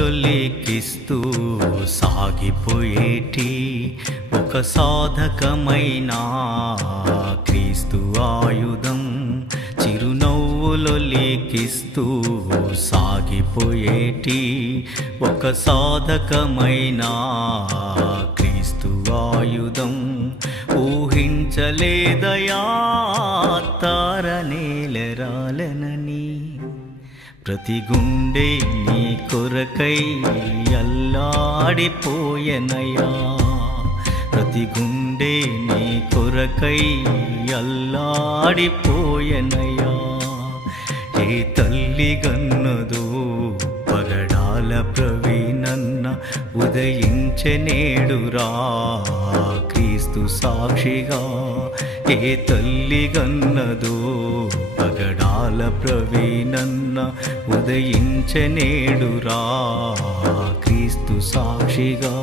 లెక్కిస్తూ సాగిపోయేటి ఒక సాధకమైన క్రీస్తు ఆయుధం. చిరునవ్వులు లెక్కిస్తూ సాగిపోయేటి ఒక సాధకమైన క్రీస్తు ఆయుధం. ఊహించలేదయా తారనేలరాలనని, ప్రతి గుండె నీ కొరకై అల్లాడిపోయెనయా. ప్రతి గుండె నీ కొరకై అల్లాడిపోయెనయా. ఏ తల్లి గన్నదో పగడాల ప్రవీణన్న ఉదయించెనేడురా క్రీస్తు సాక్షిగా. ఏ తల్లి గన్నదో పగడాల ప్రవీణన్న ఉదయించెనేడురా క్రీస్తు సాక్షిగా.